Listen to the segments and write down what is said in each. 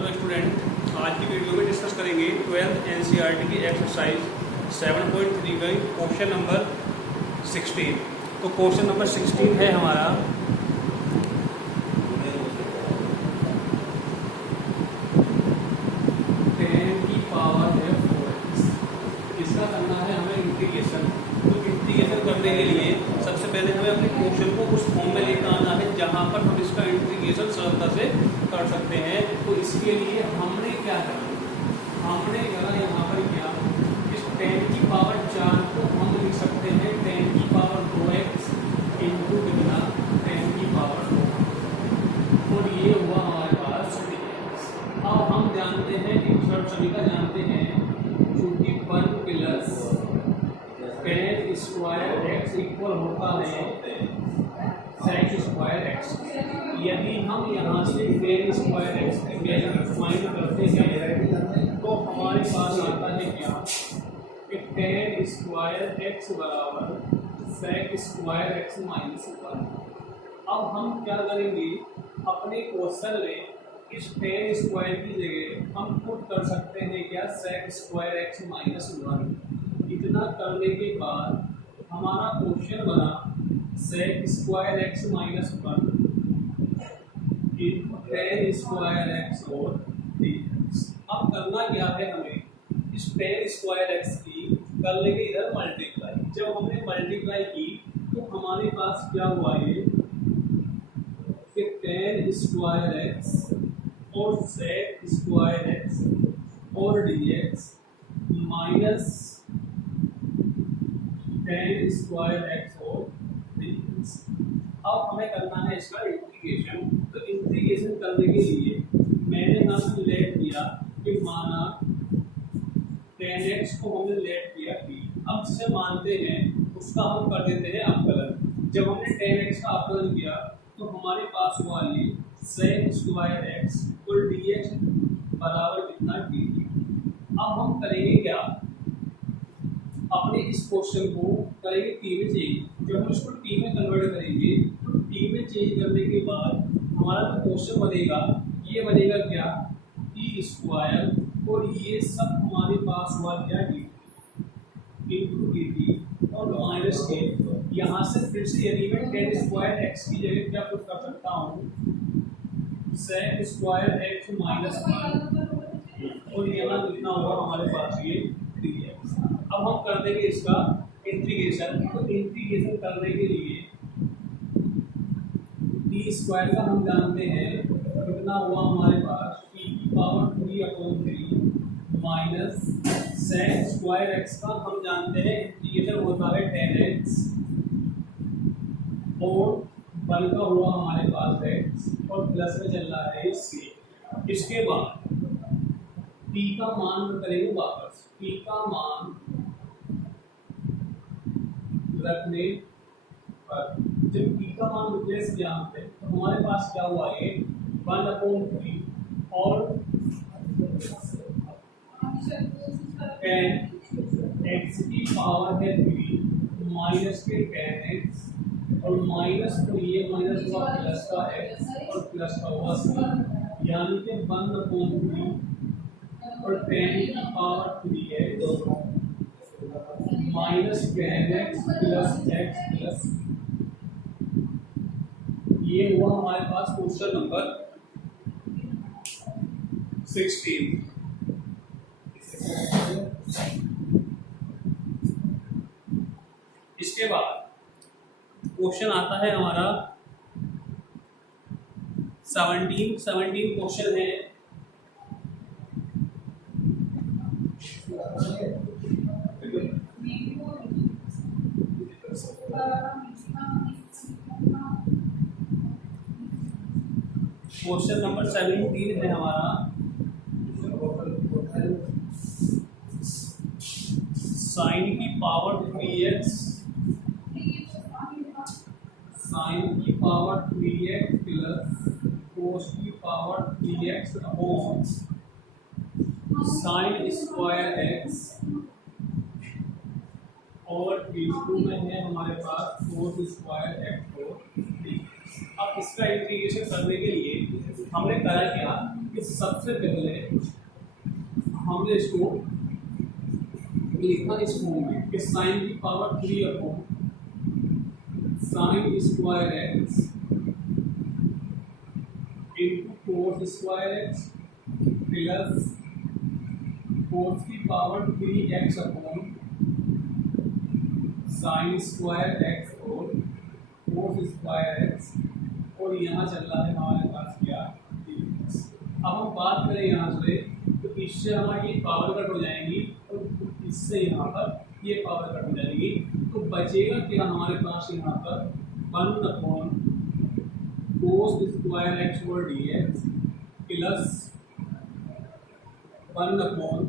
Hello student, आज की video में डिस्कस करेंगे 12th एनसीईआरटी की एक्सरसाइज 7.3 का क्वेश्चन नंबर 16। तो क्वेश्चन नंबर 16 है हमारा 10 की पावर है 4x। इसका करना है हमें इंटीग्रेशन। तो इंटीग्रेशन करने के लिए सबसे पहले हमें अपने क्वेश्चन को उस फॉर्म में लेकर आना है जहाँ पर हम इसका इंटीग्रेशन सरलता से कर सकते हैं। तो इसके लिए हमने क्या करा, हमने करा यहाँ पर क्या, इस 10 की पावर 4 को हम लिख सकते हैं 10 की पावर 2x इंटू कितना 10 की पावर 2, और ये हुआ हमारे पास dx। अब हम जानते हैं, एक शर्त सभी का जानते हैं, चूंकि 1 प्लस 10 स्क्वायर x इक्वल होता है sec स्क्वायर x। यदि हम यहाँ से 10 स्क्वायर x की वैल्यू फाइंड करते हैं तो हमारे पास आता है क्या कि 10 स्क्वायर x बराबर sec स्क्वायर x माइनस 1। अब हम क्या करेंगे, अपने क्वेश्चन में इस 10 स्क्वायर की जगह हम पुट कर सकते हैं क्या sec स्क्वायर x माइनस 1। इतना करने के बाद हमारा क्वेश्चन बना sec square x minus 1 into 10 square x और dx। अब करना क्या है, हमें इस 10 स्क्वायर x की कर लेंगे इधर मल्टीप्लाई। जब हमने मल्टीप्लाई की तो हमारे पास क्या हुआ, ये कि 10 स्क्वायर x और sec स्क्वायर x और dx माइनस 10 स्क्वायर x और dx। अब हमें करना है इसका इंटीग्रेशन। तो इंटीग्रेशन करने के लिए मैंने यहाँ से लेट किया कि माना 10x को हमने लेट किया p। अब जिसे मानते हैं उसका हम कर देते हैं अवकलन। जब हमने 10x का अवकलन किया तो हमारे पास हुआ ये sec स्क्वायर x और dx बराबर कितना dt। अब हम करेंगे क्या, अपने इस क्वेश्चन को करेंगे t में चेंज। जब हम इसको t में कन्वर्ट करेंगे तो t में चेंज करने के बाद हमारा जो क्वेश्चन बनेगा ये बनेगा क्या, t स्क्वायर और ये सब हमारे पास हुआ क्या dt इंटू dt और माइनस के। यहाँ से फिर से यदि मैं 10 स्क्वायर x की जगह क्या पुट कर सकता हूँ sec स्क्वायर x माइनस 1 और यहाँ कितना होगा हमारे पास ये dx। अब हम कर देंगे इसका इंटीग्रेशन। तो इंटीग्रेशन करने के लिए टी स्क्वायर का हम जानते हैं कितना हुआ हमारे पास t की power 3/3 minus sec square x का हम जानते हैं इंटीग्रेशन होता है 10x और बल का हुआ हमारे पास x और प्लस में चल रहा है c। इसके बाद t का मान करेंगे वापस, t का मान रखने पर जब p का मान रिप्लेस किया हमने तो हमारे पास क्या हुआ, ये 1/3 और 10x की पावर है 3 माइनस के 10x और माइनस तो ये माइनस हुआ प्लस का x और प्लस का हुआ c, यानी कि 1/3 और 10 की power 3x minus 10x plus x plus. ये हुआ हमारे पास क्वेश्चन नंबर 16। इसके बाद क्वेश्चन आता है हमारा 17 क्वेश्चन है। क्वेश्चन नंबर 17 है हमारा, साइन की पावर 3x प्लस कोस की power 3x upon sine square x और इंटू में है हमारे पास कोस स्क्वायर x और d। अब इसका इंटीग्रेशन करने के लिए हमने करा क्या कि कि सबसे पहले हमने इसको लिखा इस फॉर्म में कि साइन की power 3 upon sine square x into cos square x plus cos की power 3x upon sine square x और कोस स्क्वायर एक्स, और यहाँ चल रहा है हमारे पास क्या dx। अब हम बात करें यहाँ से तो इससे हमारी ये पावर कट हो जाएंगी और इससे यहाँ पर ये पावर कट हो जाएगी, तो बचेगा क्या हमारे पास यहाँ पर 1 अपॉन कोस स्क्वायर एक्स और dx plus 1 upon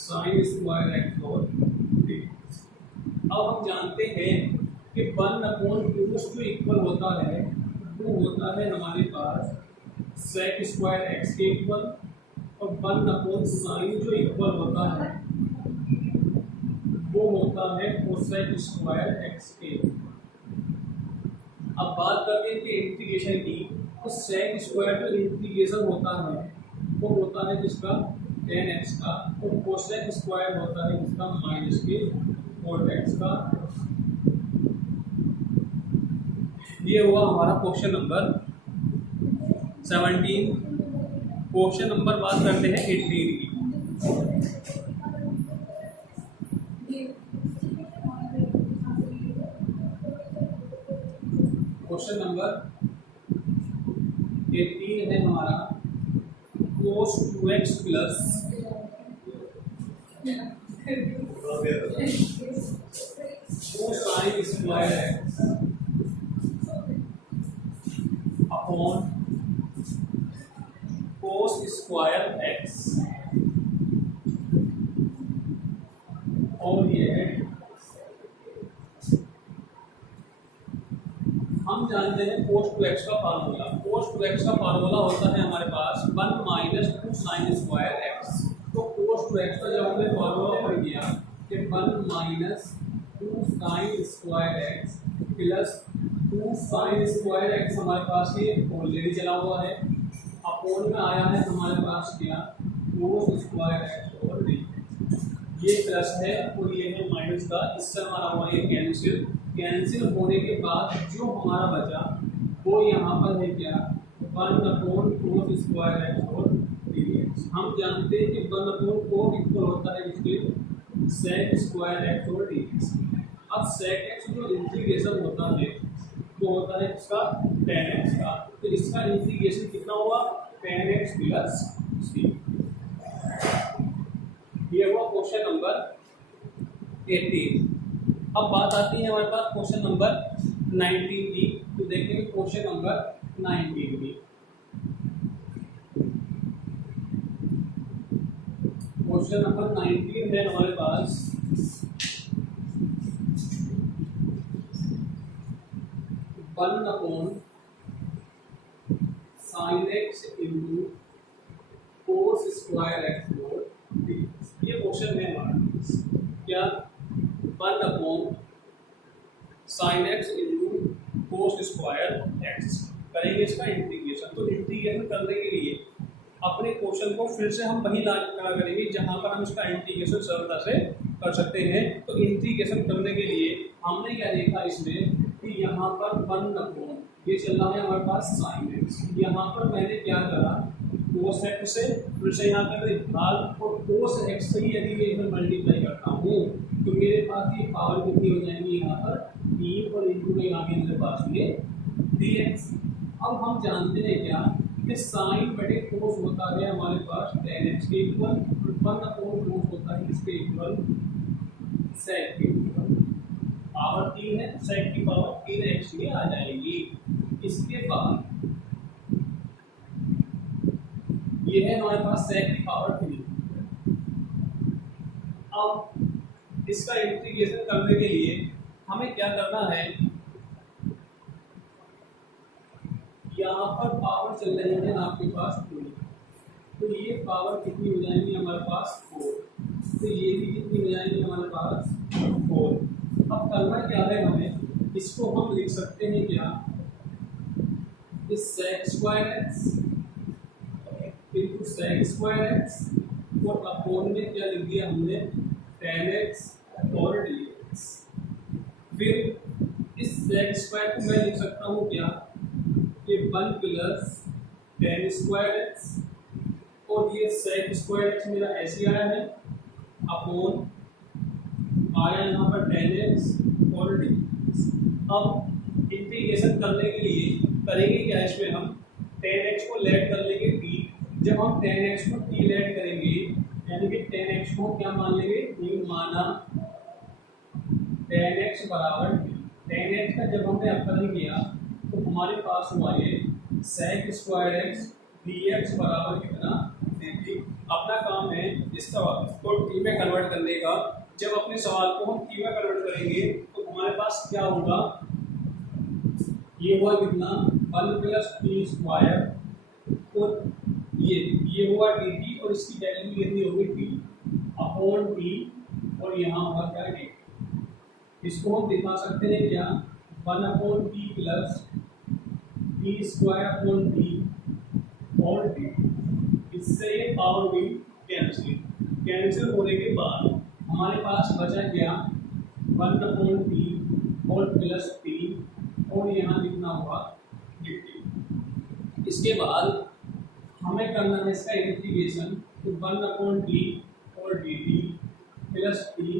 sine square x और dx। अब हम जानते हैं कि 1 अपॉन कोस जो इक्वल होता है वो होता है हमारे पास सेक स्क्वायर एक्स के इक्वल, और 1 अपॉन साइन जो इक्वल होता है वो होता है कोसेक स्क्वायर एक्स के। अब बात करते हैं कि इंटीग्रेशन की, तो सेक स्क्वायर जो इंटीग्रेशन होता है वो होता है जिसका tan x का, और कोसेक स्क्वायर होता है जिसका माइनस के cot x का। ये हुआ हमारा क्वेश्चन नंबर 17। क्वेश्चन नंबर बात करते हैं 18 की। क्वेश्चन नंबर 18 है हमारा cos 2x plus 2 sin square x upon कोस स्क्वायर एक्स, और ये है हम जानते हैं cos 2x का फार्मूला। cos 2x का फार्मूला होता है हमारे पास 1 माइनस 2 साइन स्क्वायर एक्स। तो cos 2x का जब हमने फार्मूला पढ़ गया कि 1 minus 2 sign square x plus 2 sign square x हमारे पास ये ऑलरेडी चला हुआ है, अपोन में आया है हमारे पास क्या कोस स्क्वायर एक्स और डी, ये प्लस है और ये है माइनस का, इससे हमारा हुआ ये कैंसिल। कैंसिल होने के बाद जो हमारा बचा वो यहाँ पर है क्या 1 अपॉन कोस स्क्वायर एक्स और dx। हम जानते हैं कि 1 अपॉन कोस इक्वल होता है इसके सेक स्क्वायर एक्स और dx। अब सेक एक्स जो इंटीग्रेशन होता है वो होता है इसका tan x का, तो इसका इंटीग्रेशन कितना हुआ tan x प्लस c। ये हुआ क्वेश्चन नंबर 18। अब बात आती है हमारे पास क्वेश्चन नंबर 19 की, तो देखेंगे क्वेश्चन नंबर 19 की। क्वेश्चन नंबर 19 है हमारे पास 1 upon sine x into cos square x और dx। ये क्वेश्चन है हमारे पास क्या 1 upon sine x into cos square x, करेंगे इसका इंटीग्रेशन। तो इंटीग्रेशन करने के लिए अपने क्वेश्चन को फिर से हम वही करा करेंगे जहां पर हम इसका इंटीग्रेशन सरलता से कर सकते हैं। तो इंटीग्रेशन करने के लिए हमने क्या देखा इसमें कि यहाँ पर 1 अपॉन ये चल रहा है हमारे पास साइन एक्स, यहाँ पर मैंने क्या करा कोस एक्स से फिर से यहाँ कर भाग, और कोस एक्स से ही यदि मैं इधर मल्टीप्लाई करता हूँ तो मेरे पास ये पावर कितनी हो जाएंगी यहाँ पर 3 और इंटू में आगे मेरे पास ये dx। अब हम जानते हैं क्या कि साइन बटे कोस होता है हमारे पास tan x के इक्वल, और 1 अपॉन कोस होता है इसके इक्वल सेक के इक्वल। पावर 3 है, सेक की पावर 3x ये आ जाएगी। इसके बाद ये है हमारे पास सेक की पावर 3। अब इसका इंटीग्रेशन करने के लिए हमें क्या करना है, यहाँ पर पावर चल रही है आपके पास 2, तो ये पावर कितनी हो जाएंगी हमारे पास 4, तो ये भी कितनी हो जाएंगी हमारे पास 4। अब करना क्या है हमें, इसको हम लिख सकते हैं क्या इस sec square x into sec square x और अपोन में क्या लिख दिया हमने टेन एक्स और डी एक्स। फिर इस सेक स्क्वायर को मैं लिख सकता हूँ क्या कि 1 प्लस टेन स्क्वायर एक्स और ये सेक स्क्वायर एक्स मेरा ऐसे आया है अपोन आया यहाँ पर टेन एक्स और डी। अब इंटीग्रेशन करने के लिए करेंगे क्या, इसमें हम टेन एक्स को लेट कर लेंगे टी। जब हम टेन एक्स को टी लेट करेंगे यानी कि टेन एक्स को क्या मान लेंगे, ये माना टेन एक्स बराबर टी। टेन एक्स का जब हमने अपकरण किया तो हमारे पास हुआ ये sec square x d x बराबर कितना, डी। अपना काम है इस सवाल को टी में कन्वर्ट करने का। जब अपने सवाल को हम टी में कन्वर्ट करेंगे तो हमारे पास क्या होगा, ये हुआ कितना 1 प्लस टी स्क्वायर और ये हुआ डी टी और इसकी वैल्यू कितनी होगी टी अपॉन टी और यहाँ हुआ क्या डी। इसको हम दिखा सकते हैं क्या 1 upon T plus T square upon T और डी। इससे ये पावर भी कैंसिल होने के बाद हमारे पास बचा क्या 1 अपॉन टी और प्लस टी और यहाँ लिखना होगा डी। इसके बाद हमें करना है इसका इंटीग्रेशन तो 1 अपॉन टी और डी टी प्लस टी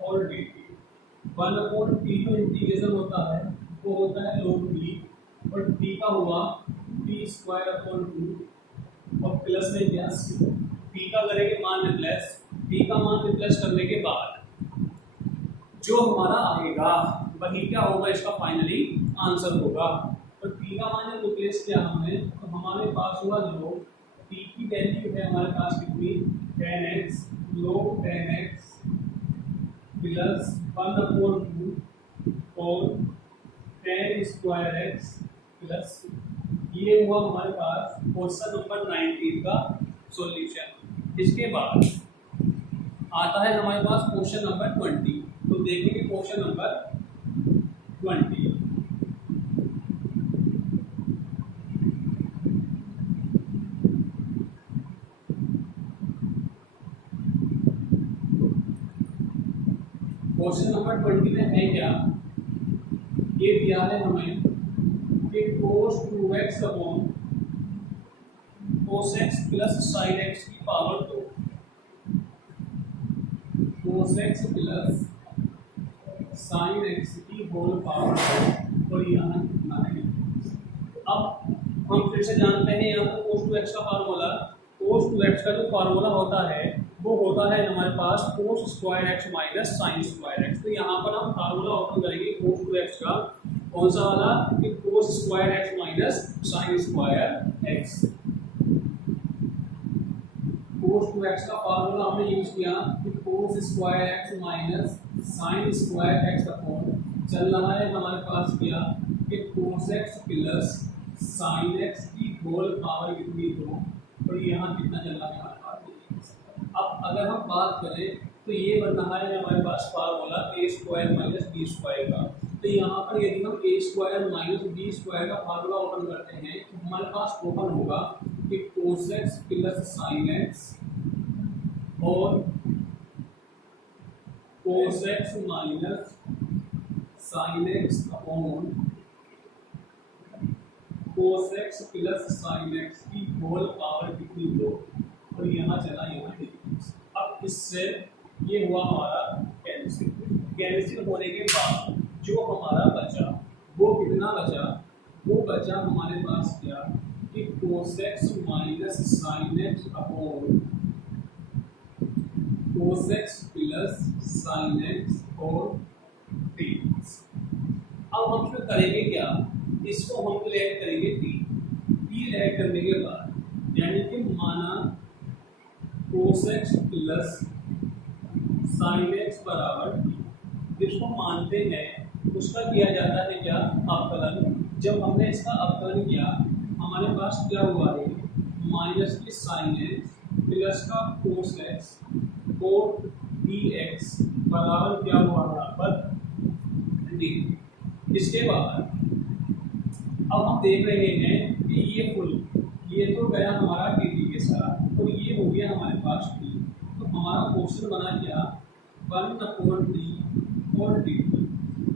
और डी टी। 1 अपॉन टी जो इंटीग्रेशन होता है वो होता है log टी और टी का हुआ टी स्क्वायर अपॉन 2 और प्लस में क्या टी का करेंगे मान रिप्लेस। टी का मान रिप्लेस करने के बाद जो हमारा आएगा वही क्या होगा, इसका फाइनली आंसर होगा। तो टी का मान जब रिप्लेस किया हमने तो हमारे पास हुआ log टी की वैल्यू है हमारे पास कितनी 10x log 10x plus 1 upon 2 और 10 स्क्वायर एक्स प्लस ये हुआ हमारे पास क्वेश्चन नंबर 19 का सॉल्यूशन। इसके बाद आता है हमारे पास क्वेश्चन नंबर 20। तो देखेंगे क्वेश्चन नंबर 20। क्वेश्चन नंबर 20 में है क्या, ये दिया है हमें कि cos 2x upon cos x plus sin x की power 2 cos x plus sin x की होल पावर और यहाँ कितना है। अब हम फिर से जानते हैं यहाँ पर cos 2x का फार्मूला, cos 2x का जो फार्मूला होता है वो होता है हमारे पास cos square x minus sin square x। तो यहाँ पर हम फार्मूला ओपन करेंगे cos 2x का, कौन सा वाला कि cos square x minus sin square x। cos 2x का फार्मूला हमने यूज किया कि cos square x minus sin square x upon चल रहा है हमारे पास क्या कि cos x plus sin x की होल पावर कितनी 2 और यहाँ कितना चल रहा है हमारे पास। अब अगर हम बात करें तो ये बन रहा है हमारे पास formula a square minus b square का। तो यहाँ पर यदि हम a square minus b square का फार्मूला ओपन करते हैं तो हमारे पास ओपन होगा कि cos x plus sin x और cos x minus sin x upon cos x plus sin x की होल पावर कितनी 2 और यहाँ चला यहाँ डिग्री। अब इससे ये हुआ हमारा कैंसिल। कैंसिल होने के बाद जो हमारा बचा वो कितना बचा, वो बचा हमारे पास क्या कि cos x minus sin x upon cos x plus sin x और dx। अब हम इसमें करेंगे क्या, इसको हम लेट करेंगे t लेट करने के बाद यानी कि माना cos x plus sin x बराबर t। जिसको मानते हैं उसका किया जाता है क्या अवकलन। जब हमने इसका अवकलन किया हमारे पास क्या हुआ है माइनस की sin x प्लस का cos x और dx बराबर क्या हुआ यहाँ पर d। इसके बाद अब हम देख रहे हैं कि ये फुल ये तो गया हमारा dt के साथ 1/t और dt।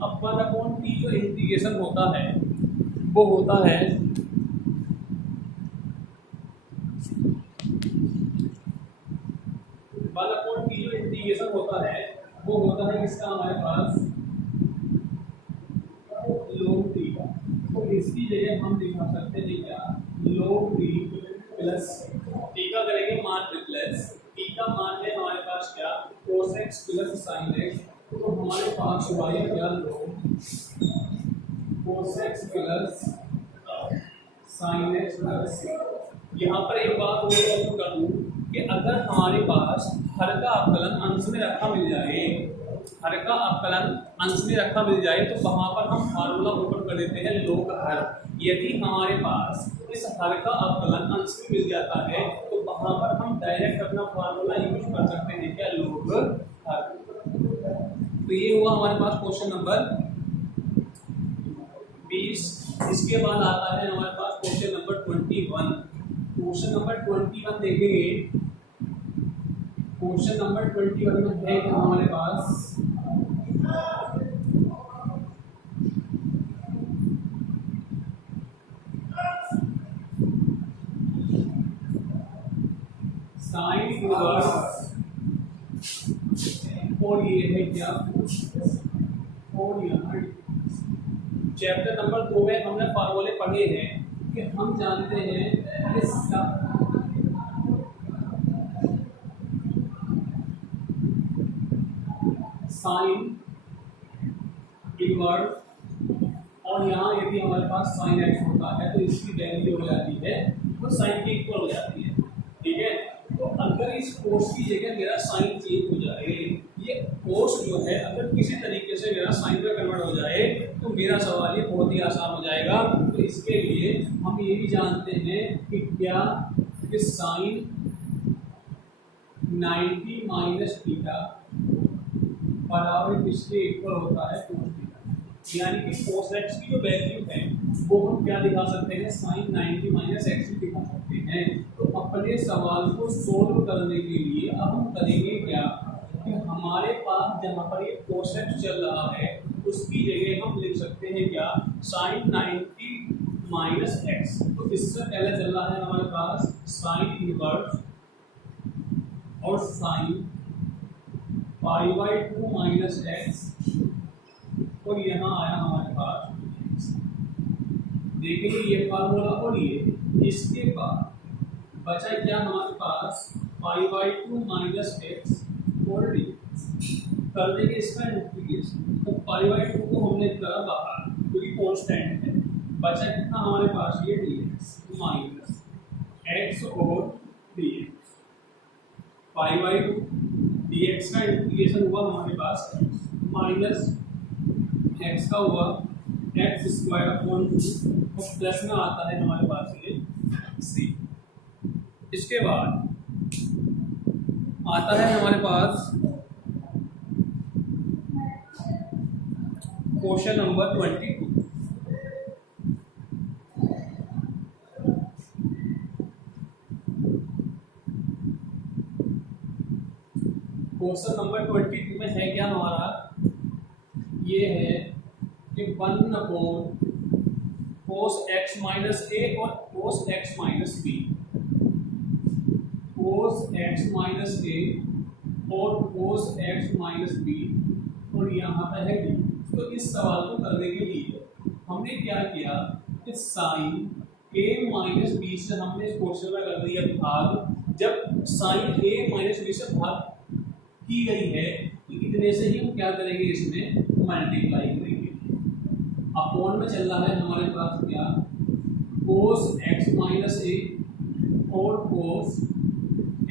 अब 1/t जो इंटीग्रेशन होता है वो होता है 1/t जो इंटीग्रेशन होता है वो होता है इसका हमारे पास log t का। तो इसकी जगह हम दिखा सकते हैं क्या, log t प्लस t का करेंगे मान रिप्लेस, t का मान है हमारे पास क्या cos x plus sin x। तो हमारे पास हुआ ये क्या log cos x plus sin x plus. यहाँ पर एक बात और कर दूं कि अगर हमारे पास हर का अवकलन अंश में रखा मिल जाए, हर का अवकलन अंश में रखा मिल जाए तो वहां पर हम फार्मूला ओपन कर देते हैं log हर। यदि हमारे पास इस हर का अवकलन अंश में मिल जाता है तो वहां पर हम डायरेक्ट अपना फार्मूला यूज कर सकते हैं क्या log हर। तो ये हुआ हमारे पास क्वेश्चन नंबर 20। इसके बाद आता है हमारे पास क्वेश्चन नंबर 21। क्वेश्चन नंबर 21 देखेंगे। क्वेश्चन नंबर 21 में है कि हमारे पास साइन इनवर्स और ये है क्या और यहाँ चैप्टर नंबर 2 में हमने फार्मूले पढ़े हैं कि हम जानते हैं कि साइन इनवर्स और यहाँ यदि हमारे पास साइन एक्स होता है तो इसकी वैल्यू हो जाती है तो साइन के इक्वल हो जाती है। ठीक है, तो अगर इस कोस की जगह मेरा साइन चेंज हो जाए, ये कोस जो है अगर किसी तरीके से मेरा साइन में कन्वर्ट हो जाए तो मेरा सवाल ये बहुत ही आसान हो जाएगा। तो इसके लिए हम ये भी जानते हैं कि क्या कि साइन 90 माइनस थीटा बराबर किसके इक्वल होता है cos थीटा। यानी कि cos x की जो वैल्यू है वो हम क्या दिखा सकते हैं sin 90 माइनस एक्स दिखा सकते हैं। तो अपने सवाल को सोल्व करने के लिए अब हम करेंगे क्या कि हमारे पास जहाँ पर ये cos x चल रहा है उसकी जगह हम लिख सकते हैं क्या sin 90 माइनस एक्स। तो इससे पहले चल रहा है हमारे पास sin इनवर्स और sin π/2 माइनस एक्स और यहाँ आया हमारे पास देखेंगे ये फार्मूला और ये इसके बाद बचा क्या हमारे पास π/2 माइनस एक्स और डी। कर देंगे इसका इंटीग्रेशन। तो π/2 को हमने करा बाहर क्योंकि कांस्टेंट है। बचा कितना हमारे पास ये dx माइनस एक्स और dx। π/2 dx का इंटीग्रेशन हुआ हमारे पास माइनस एक्स का हुआ एक्स स्क्वायर अपॉन 2 और प्लस में आता है हमारे पास ये सी। इसके बाद आता है हमारे पास क्वेश्चन नंबर 22। क्वेश्चन नंबर 22 में है क्या हमारा ये है कि 1/cos x माइनस a और cos x minus b। cos x minus a और cos x माइनस b और यहाँ पे है d। तो इस सवाल को करने के लिए हमने क्या किया कि साइन a माइनस b से हमने इस क्वेश्चन में कर दिया भाग। जब साइन a माइनस b से भाग की गई है तो इतने से ही हम क्या करेंगे इसमें मल्टीप्लाई करेंगे। अपॉन में चल रहा है हमारे पास क्या cos x माइनस a और cos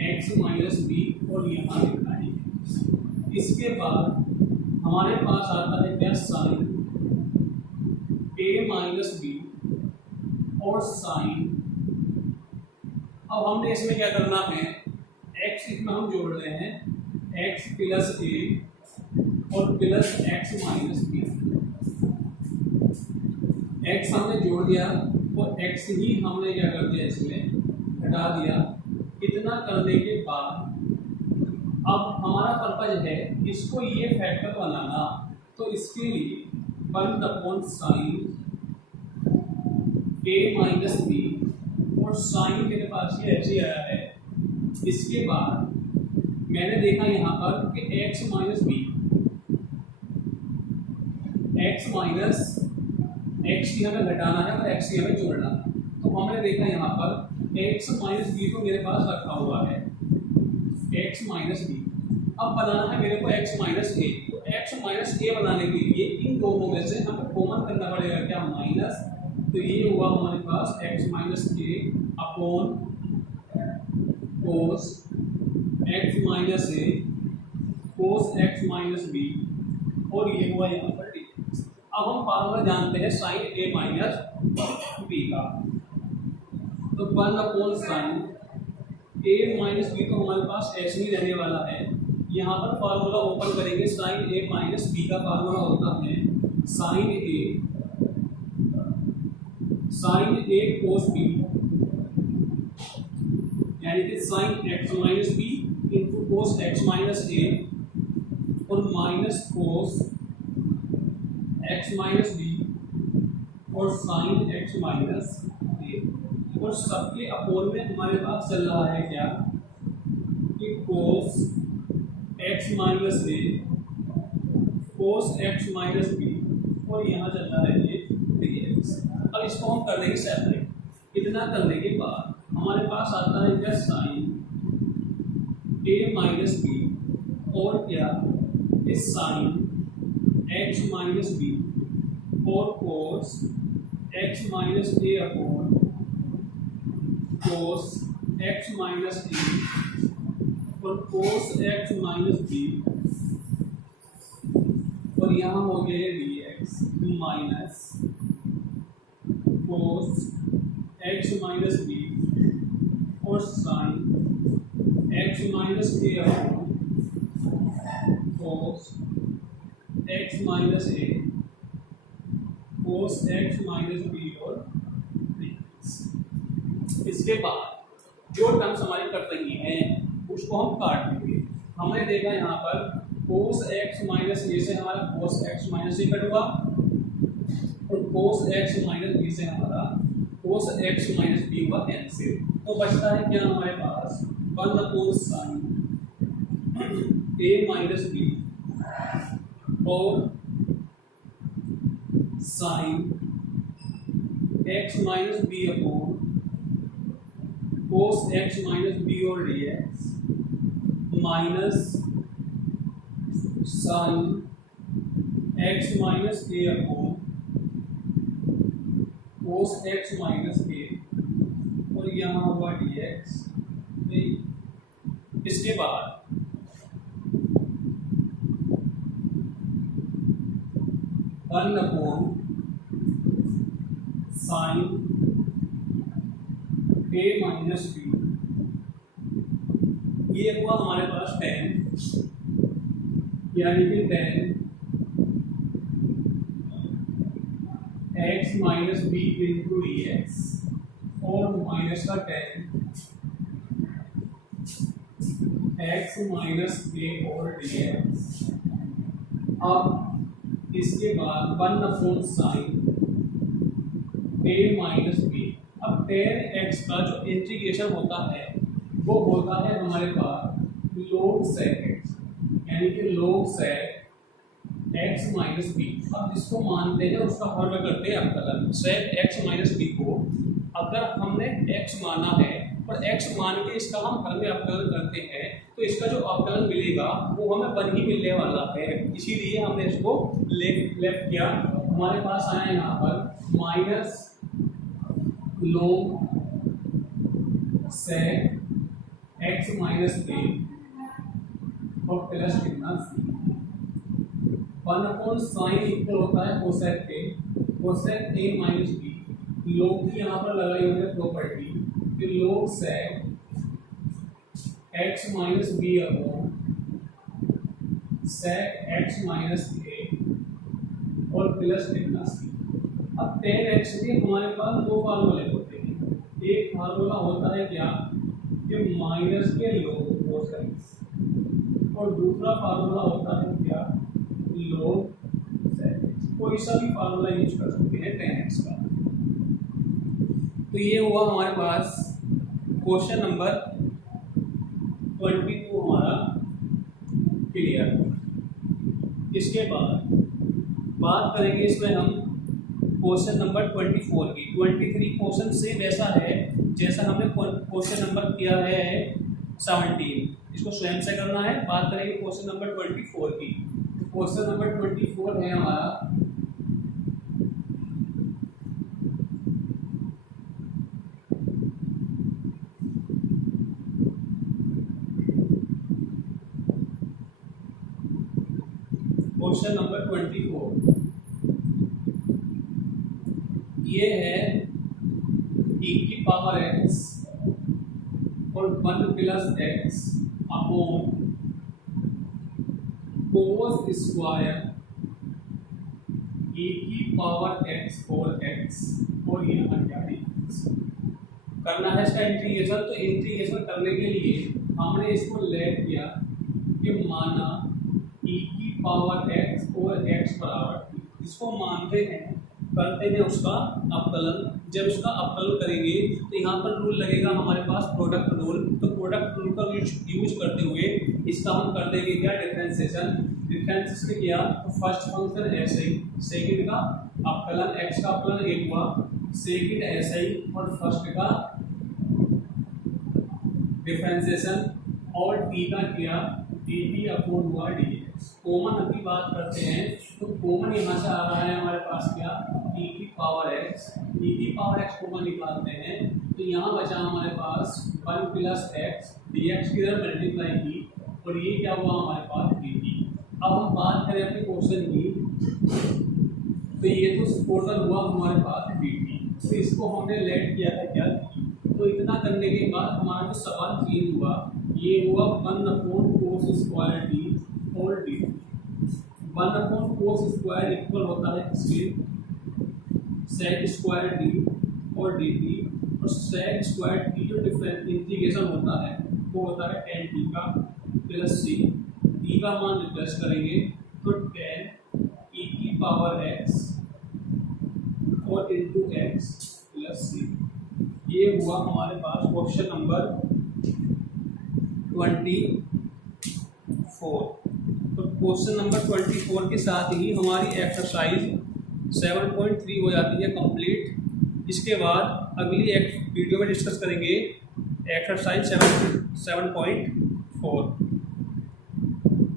x माइनस b और यहाँ लिखना है। इसके बाद हमारे पास आता है क्या साइन a माइनस b और साइन। अब हमने इसमें क्या करना है x इसमें हम जोड़ रहे हैं x प्लस a और plus x minus b। x हमने जोड़ दिया और x ही हमने क्या कर दिया इसमें हटा दिया। इतना करने के बाद अब हमारा पर्पज है इसको ये फैक्टर बनाना, तो इसके लिए 1/sin a माइनस बी, और साइन मेरे पास ये ऐसे आया है। इसके बाद मैंने देखा यहाँ पर कि x minus b, x minus x की हमें घटाना है और x की हमें जोड़ना है। तो हमने देखा यहाँ पर x माइनस बी को मेरे पास रखा हुआ है, x माइनस बी। अब बनाना है मेरे को x माइनस ए, तो x माइनस ए बनाने के लिए इन दोनों में से हमें कॉमन करना पड़ेगा, क्या माइनस, तो ये हुआ हमारे पास x minus A upon cos x minus a cos x minus B, और ये हुआ यहाँ पर डी। अब हम फार्मूला जानते हैं साइन ए माइनस बी का, तो 1/sin ए माइनस बी तो हमारे पास ऐसे ही रहने वाला है। यहाँ पर फार्मूला ओपन करेंगे, साइन ए माइनस बी का फार्मूला होता है साइन ए कोस बी, यानी कि sine x minus B into cos x minus ए, और minus cos x minus B और साइन एक्स माइनस ए, और सबके अपोन में हमारे पास चल रहा है क्या कि कोस x minus a cos x minus B, और यहाँ चल रहा है ये dx। अब इसको हम कर देंगे सेपरेट। इतना करने के बाद हमारे पास आता है क्या साइन ए माइनस बी, और क्या इस साइन एक्स माइनस बी और कोस एक्स माइनस ए अपॉन कोस एक्स माइनस ए और कोस एक्स माइनस बी, और यहाँ हो गया dx minus cos x minus B और sine x minus A upon cos x minus a cos x minus B और dx। इसके बाद जो टर्म्स हमारी कट रही हैं उसको हम काट देंगे। हमने देखा यहाँ पर कोस एक्स माइनस ए से हमारा cos x minus A cut हुआ, और कोस एक्स माइनस बी से हमारा कोस एक्स माइनस बी हुआ कैंसिल। तो बचता है क्या हमारे पास 1/sin ए माइनस बी और sine x minus B upon cos x minus B और dx minus sine x minus ए अपॉन कोस एक्स माइनस ए, और यहाँ हुआ dx। इसके बाद 1/sin ए माइनस बी, ये हुआ हमारे पास tan, यानी कि tan x minus B into dx, और माइनस का tan x माइनस ए और dx। अब इसके बाद 1/sin a माइनस बी। अब tan x का जो इंटीग्रेशन होता है वो होता है हमारे पास log sec x, यानी कि log sec x minus b. अब जिसको मानते हैं उसका हल करते हैं अवकलन। sec x माइनस बी को अगर हमने x माना है और x मान के इसका हम हल में अवकलन करते हैं, तो इसका जो अवकलन मिलेगा वो हमें 1 ही मिलने वाला है। इसीलिए हमने इसको लेफ्ट किया। हमारे पास आया यहाँ पर minus log sec x minus ए और प्लस कितना c। 1/sin इक्वल होता है cosec A, cosec A minus B. log की यहाँ पर लगाई हुई है प्रॉपर्टी कि log sec x minus B upon sec x minus ए और प्लस कितना c। अब tan x के हमारे पास दो फार्मूले होते हैं। एक फार्मूला होता है क्या कि माइनस के log cos x, और दूसरा फार्मूला होता है क्या, log sec x। कोई सा भी फार्मूला यूज कर सकते हैं tan x का। तो ये हुआ हमारे पास क्वेश्चन नंबर 22 हमारा क्लियर। इसके बाद बात करेंगे इसमें हम क्वेश्चन नंबर 24 की। 23 क्वेश्चन सेम ऐसा है जैसा हमने क्वेश्चन नंबर किया है 17, इसको स्वयं से करना है। बात करेंगे क्वेश्चन नंबर 24 की। क्वेश्चन नंबर 24 है हमारा क्वेश्चन नंबर 24। ये है e की पावर x और 1 plus x upon cos square e की पावर x और x और यहाँ क्या है करना है इसका इंटीग्रेशन। तो इंटीग्रेशन करने के लिए हमने इसको लेट किया कि माना e की पावर x और x बराबर, इसको मानते हैं करते हैं उसका अवकलन। जब उसका अवकलन करेंगे तो यहाँ पर रूल लगेगा हमारे पास प्रोडक्ट रूल। तो प्रोडक्ट रूल का यूज करते हुए इसका हम कर देंगे क्या, डिफरेंशिएशन। डिफरेंशिएशन किया तो फर्स्ट फंक्शन ऐसे ही, सेकंड का अवकलन x का अवकलन एक हुआ, सेकंड ऐसे ही, और फर्स्ट का डिफरेंशिएशन और t का किया dt अपॉन हुआ dx। कॉमन अभी बात करते हैं तो कॉमन यहाँ से आ रहा है हमारे पास क्या, e की पावर x। e की पावर x कॉमन निकालते हैं तो यहाँ बचा हमारे पास 1 प्लस x, dx की तरफ मल्टीप्लाई की और ये क्या हुआ हमारे पास dt। अब हम बात करें अपने क्वेश्चन की तो ये तो टोटल हुआ हमारे पास dt। तो इसको हमने लेट किया है क्या, तो इतना करने के बाद हमारा जो सवाल चेंज हुआ ये हुआ 1 अपॉन कोस स्क्वायर डी और D. 1 upon cos square equal होता है इसके सेक स्क्वायर डी और डी टी, और सेक स्क्वायर टी जो डिफरेंस इंटीग्रेशन होता है वो होता है tan टी का प्लस सी। टी का मान रिप्लेस करेंगे तो tan e की पावर x और इंटू एक्स प्लस सी। ये हुआ हमारे पास क्वेश्चन नंबर 24। तो क्वेश्चन नंबर 24 के साथ ही हमारी एक्सरसाइज 7.3 हो जाती है कंप्लीट। इसके बाद अगली वीडियो में डिस्कस करेंगे एक्सरसाइज 7.4।